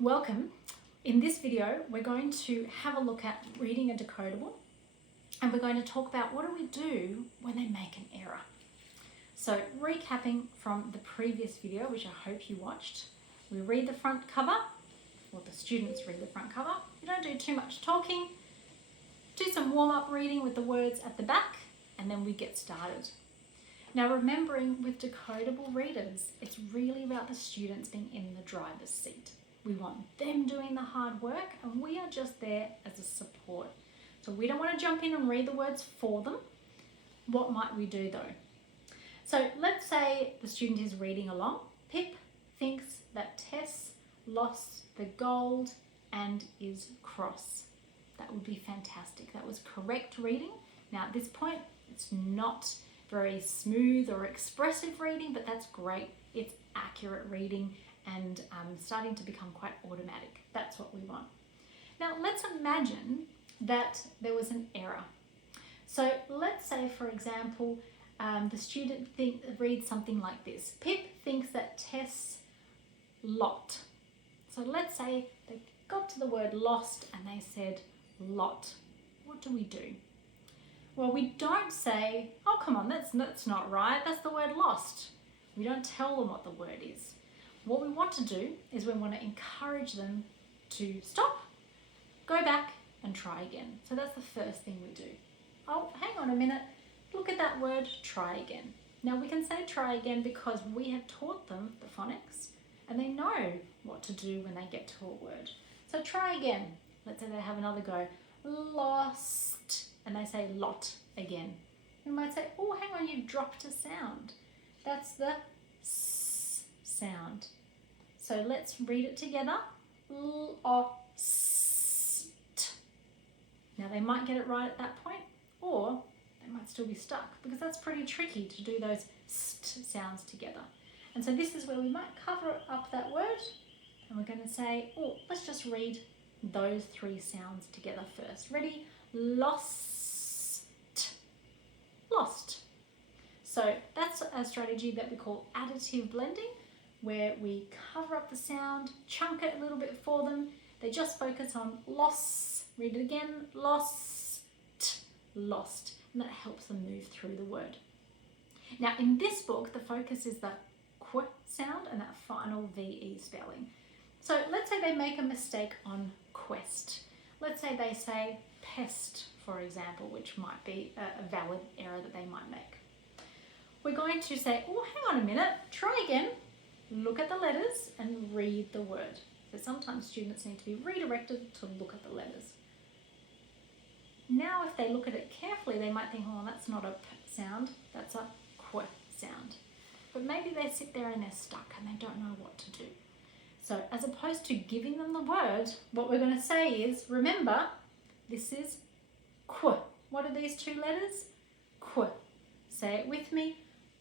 Welcome. In this video, we're going to have a look at reading a decodable, and we're going to talk about what do we do when they make an error. So recapping from the previous video, which I hope you watched, we read the front cover, or the students read the front cover. You don't do too much talking, do some warm-up reading with the words at the back, and then we get started. Now, remembering with decodable readers, it's really about the students being in the driver's seat. We want them doing the hard work, and we are just there as a support. So we don't want to jump in and read the words for them. What might we do though? So let's say the student is reading along. Pip thinks that Tess lost the gold and is cross. That would be fantastic. That was correct reading. Now at this point, it's not very smooth or expressive reading, but that's great. It's accurate reading and starting to become quite automatic. That's what we want. Now let's imagine that there was an error. So let's say, for example, the student reads something like this. Pip thinks that Tess lot. So let's say they got to the word lost and they said lot. What do we do? Well, we don't say, oh, come on, that's not right. That's the word lost. We don't tell them what the word is. What we want to do is we want to encourage them to stop, go back and try again. So that's the first thing we do. Oh, hang on a minute. Look at that word, try again. Now we can say try again because we have taught them the phonics and they know what to do when they get to a word. So try again. Let's say they have another go. Lost. And they say lot again. We might say, oh, hang on, you've dropped a sound. That's the S sound. So let's read it together. Lost. Now they might get it right at that point, or they might still be stuck because that's pretty tricky to do those st sounds together. And so this is where we might cover up that word and we're going to say, oh, let's just read those three sounds together first. Ready? Lost. Lost. So that's a strategy that we call additive blending, where we cover up the sound, chunk it a little bit for them. They just focus on loss. Read it again. Lost. Lost. And that helps them move through the word. Now in this book, the focus is the qu sound and that final VE spelling. So let's say they make a mistake on quest. Let's say they say pest, for example, which might be a valid error that they might make. We're going to say, oh, hang on a minute, try again. Look at the letters and read the word. So sometimes students need to be redirected to look at the letters. Now, if they look at it carefully, they might think, oh, that's not a p sound, that's a qu sound. But maybe they sit there and they're stuck and they don't know what to do. So as opposed to giving them the word, what we're going to say is, remember, this is qu. What are these two letters? Qu. Say it with me.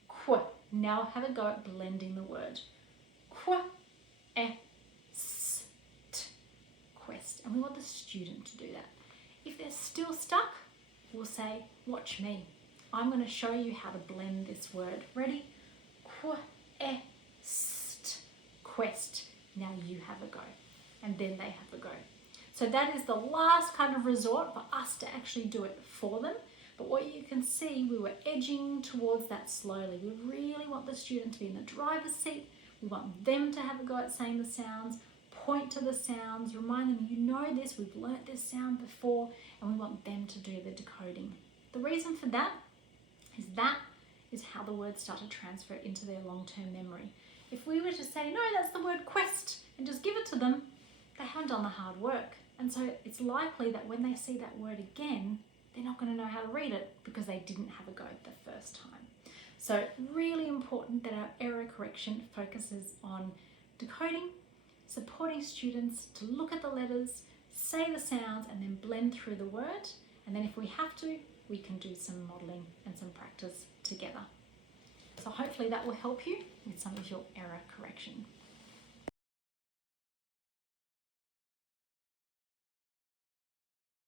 Qu. Now have a go at blending the word. Qu, st, quest. And we want the student to do that. If they're still stuck, we'll say, watch me. I'm going to show you how to blend this word. Ready? Qu, st, quest. Now you have a go. And then they have a go. So that is the last kind of resort for us to actually do it for them. But what you can see, we were edging towards that slowly. We really want the student to be in the driver's seat. We want them to have a go at saying the sounds, point to the sounds, remind them, you know this, we've learnt this sound before, and we want them to do the decoding. The reason for that is how the words start to transfer into their long-term memory. If we were to say, no, that's the word quest, and just give it to them, they haven't done the hard work. And so it's likely that when they see that word again, they're not going to know how to read it because they didn't have a go the first time. So really important that our error correction focuses on decoding, supporting students to look at the letters, say the sounds, and then blend through the word. And then if we have to, we can do some modelling and some practice together. So hopefully that will help you with some of your error correction.